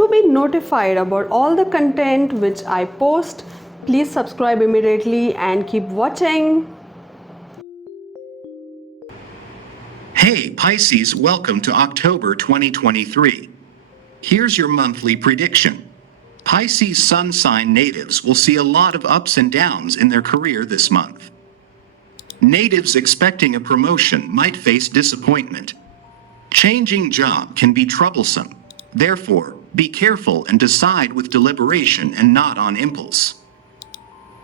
to be notified about all the content which I post, please subscribe immediately and keep watching. Hey Pisces, welcome to October 2023. Here's your monthly prediction. Pisces sun sign natives will see a lot of ups and downs in their career this month. Natives expecting a promotion might face disappointment. Changing job can be troublesome. Therefore, be careful and decide with deliberation and not on impulse.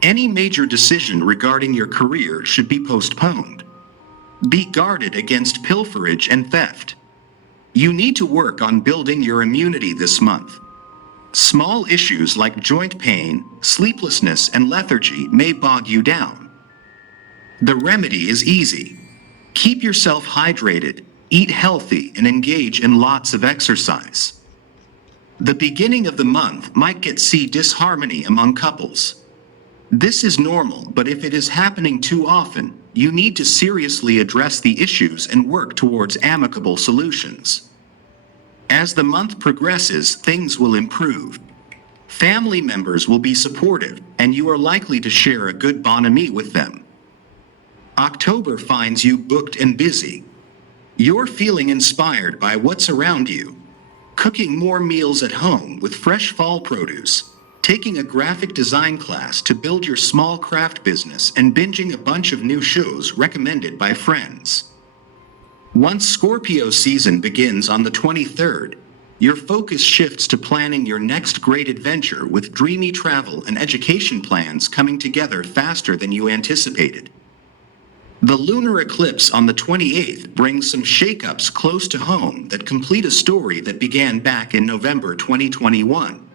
Any major decision regarding your career should be postponed. Be guarded against pilferage and theft. You need to work on building your immunity this month. Small issues like joint pain, sleeplessness, and lethargy may bog you down. The remedy is easy. Keep yourself hydrated, eat healthy, and engage in lots of exercise. The beginning of the month might see disharmony among couples. This is normal, but if it is happening too often, you need to seriously address the issues and work towards amicable solutions. As the month progresses, things will improve. Family members will be supportive, and you are likely to share a good bonhomie with them. October finds you booked and busy. You're feeling inspired by what's around you. Cooking more meals at home with fresh fall produce, taking a graphic design class to build your small craft business, and binging a bunch of new shows recommended by friends. Once Scorpio season begins on the 23rd, your focus shifts to planning your next great adventure, with dreamy travel and education plans coming together faster than you anticipated. The lunar eclipse on the 28th brings some shakeups close to home that complete a story that began back in November 2021.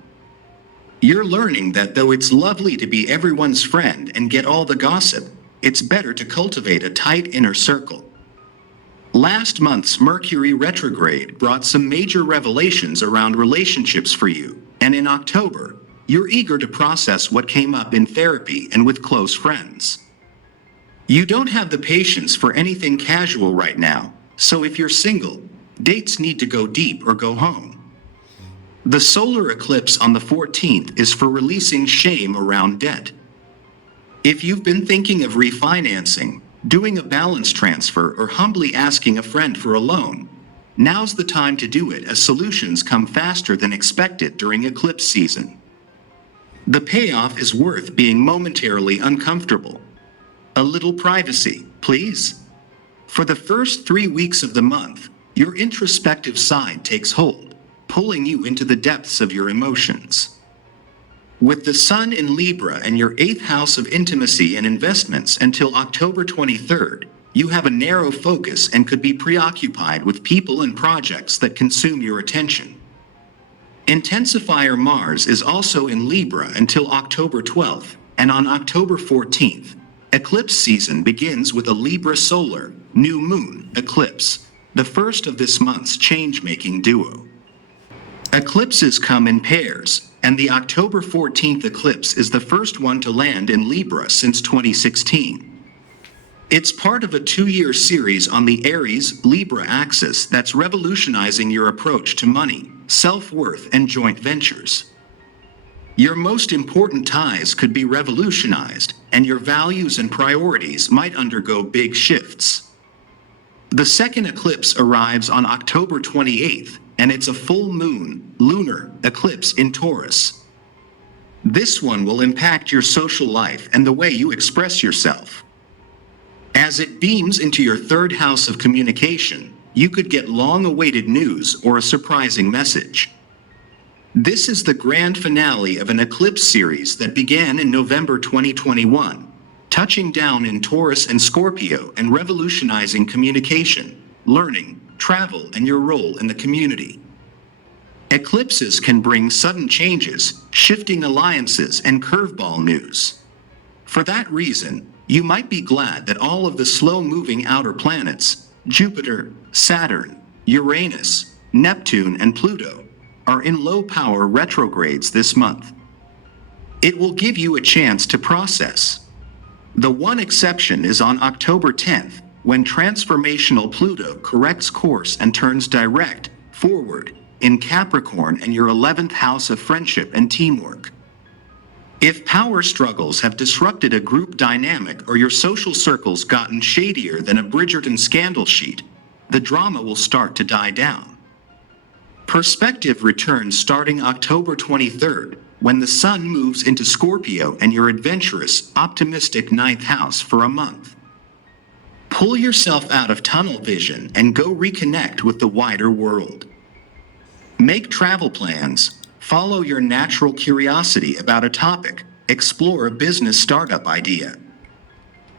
You're learning that though it's lovely to be everyone's friend and get all the gossip, it's better to cultivate a tight inner circle. Last month's Mercury retrograde brought some major revelations around relationships for you, and in October, you're eager to process what came up in therapy and with close friends. You don't have the patience for anything casual right now, so if you're single, dates need to go deep or go home. The solar eclipse on the 14th is for releasing shame around debt. If you've been thinking of refinancing, doing a balance transfer, or humbly asking a friend for a loan, now's the time to do it, as solutions come faster than expected during eclipse season. The payoff is worth being momentarily uncomfortable. A little privacy, please. For the first 3 weeks of the month, your introspective side takes hold, pulling you into the depths of your emotions. With the Sun in Libra and your 8th house of intimacy and investments until October 23rd, you have a narrow focus and could be preoccupied with people and projects that consume your attention. Intensifier Mars is also in Libra until October 12th, and on October 14th, eclipse season begins with a Libra solar, new moon eclipse, the first of this month's change-making duo. Eclipses come in pairs, and the October 14th eclipse is the first one to land in Libra since 2016. It's part of a 2-year series on the Aries-Libra axis that's revolutionizing your approach to money, self-worth, and joint ventures. Your most important ties could be revolutionized, and your values and priorities might undergo big shifts. The second eclipse arrives on October 28th, and it's a full moon, lunar eclipse in Taurus. This one will impact your social life and the way you express yourself. As it beams into your 3rd house of communication, you could get long-awaited news or a surprising message. This is the grand finale of an eclipse series that began in November 2021, touching down in Taurus and Scorpio and revolutionizing communication, learning, travel, and your role in the community. Eclipses can bring sudden changes, shifting alliances, and curveball news. For that reason, you might be glad that all of the slow-moving outer planets, Jupiter, Saturn, Uranus, Neptune, and Pluto, are in low-power retrogrades this month. It will give you a chance to process. The one exception is on October 10th, when transformational Pluto corrects course and turns direct, forward, in Capricorn and your 11th house of friendship and teamwork. If power struggles have disrupted a group dynamic or your social circle's gotten shadier than a Bridgerton scandal sheet, the drama will start to die down. Perspective returns starting October 23rd, when the Sun moves into Scorpio and your adventurous, optimistic 9th house for a month. Pull yourself out of tunnel vision and go reconnect with the wider world. Make travel plans, follow your natural curiosity about a topic, explore a business startup idea.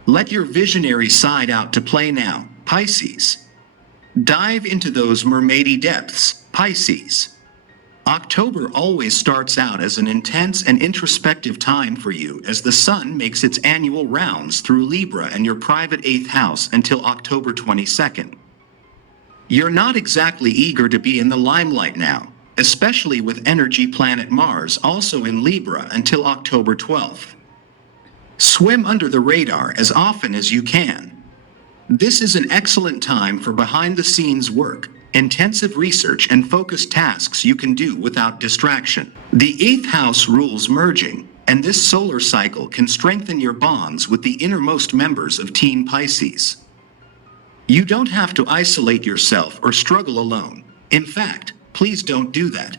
Let your visionary side out to play now, Pisces. Dive into those mermaidy depths, Pisces. October always starts out as an intense and introspective time for you as the Sun makes its annual rounds through Libra and your private 8th house until October 22nd. You're not exactly eager to be in the limelight now, especially with energy planet Mars also in Libra until October 12th. Swim under the radar as often as you can. This is an excellent time for behind-the-scenes work, intensive research and focused tasks you can do without distraction. The 8th house rules merging, and this solar cycle can strengthen your bonds with the innermost members of Team Pisces. You don't have to isolate yourself or struggle alone. In fact, please don't do that.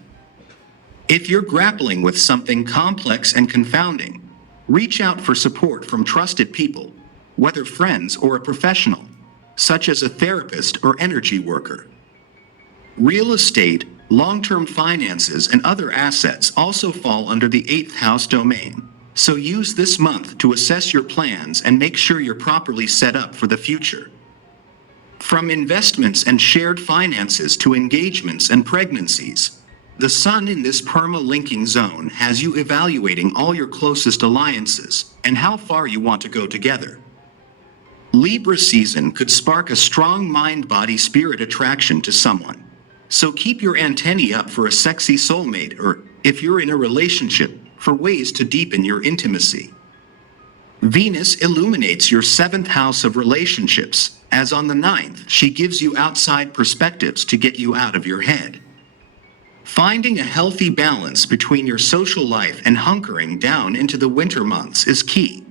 If you're grappling with something complex and confounding, reach out for support from trusted people, whether friends or a professional, such as a therapist or energy worker. Real estate, long-term finances, and other assets also fall under the 8th house domain, so use this month to assess your plans and make sure you're properly set up for the future. From investments and shared finances to engagements and pregnancies, the Sun in this perma-linking zone has you evaluating all your closest alliances and how far you want to go together. Libra season could spark a strong mind-body-spirit attraction to someone. So keep your antennae up for a sexy soulmate or, if you're in a relationship, for ways to deepen your intimacy. Venus illuminates your 7th house of relationships, as on the 9th she gives you outside perspectives to get you out of your head. Finding a healthy balance between your social life and hunkering down into the winter months is key.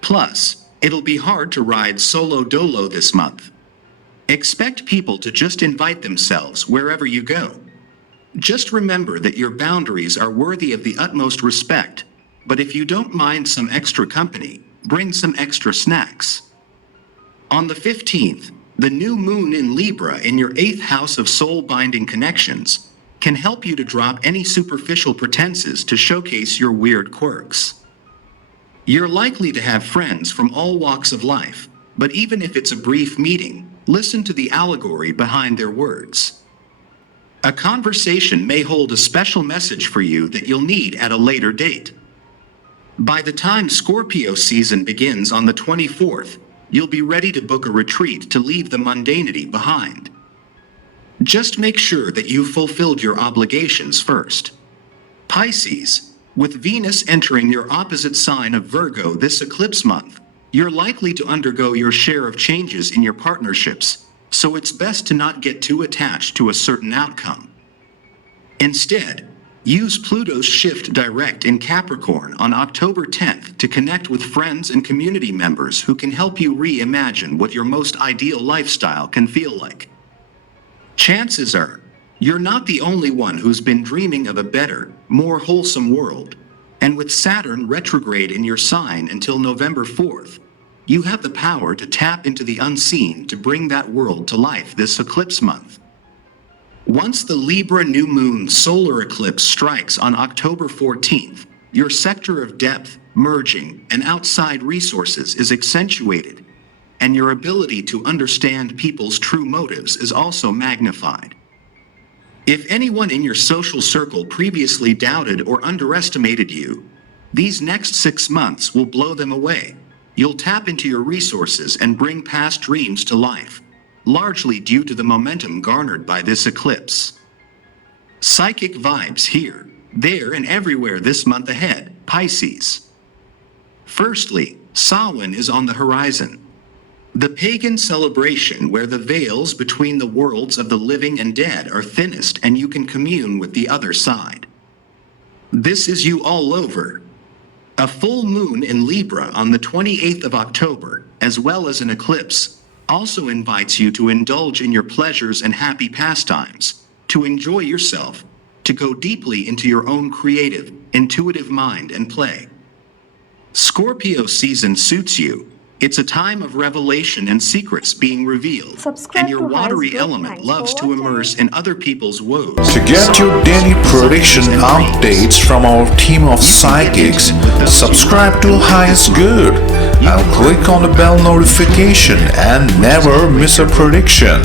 Plus, it'll be hard to ride solo dolo this month. Expect people to just invite themselves wherever you go. Just remember that your boundaries are worthy of the utmost respect, but if you don't mind some extra company, bring some extra snacks. On the 15th, the new moon in Libra in your 8th house of soul-binding connections can help you to drop any superficial pretenses to showcase your weird quirks. You're likely to have friends from all walks of life, but even if it's a brief meeting, listen to the allegory behind their words. A conversation may hold a special message for you that you'll need at a later date. By the time Scorpio season begins on the 24th, you'll be ready to book a retreat to leave the mundanity behind. Just make sure that you've fulfilled your obligations first. Pisces, with Venus entering your opposite sign of Virgo this eclipse month, you're likely to undergo your share of changes in your partnerships, so it's best to not get too attached to a certain outcome. Instead, use Pluto's shift direct in Capricorn on October 10th to connect with friends and community members who can help you reimagine what your most ideal lifestyle can feel like. Chances are, you're not the only one who's been dreaming of a better, more wholesome world, and with Saturn retrograde in your sign until November 4th, you have the power to tap into the unseen to bring that world to life this eclipse month. Once the Libra new moon solar eclipse strikes on October 14th, your sector of depth, merging, and outside resources is accentuated, and your ability to understand people's true motives is also magnified. If anyone in your social circle previously doubted or underestimated you, these next 6 months will blow them away. You'll tap into your resources and bring past dreams to life, largely due to the momentum garnered by this eclipse. Psychic vibes here, there, and everywhere this month ahead, Pisces. Firstly, Samhain is on the horizon. The pagan celebration where the veils between the worlds of the living and dead are thinnest and you can commune with the other side. This is you all over. A full moon in Libra on the 28th of October, as well as an eclipse, also invites you to indulge in your pleasures and happy pastimes, to enjoy yourself, to go deeply into your own creative, intuitive mind and play. Scorpio season suits you. It's a time of revelation and secrets being revealed, Subscribe and your to watery highestgood. element Thanks loves for to immerse watching. in other people's woes. To get your daily prediction updates from our team of psychics, subscribe to Highest Good and click on the bell notification and never miss a prediction.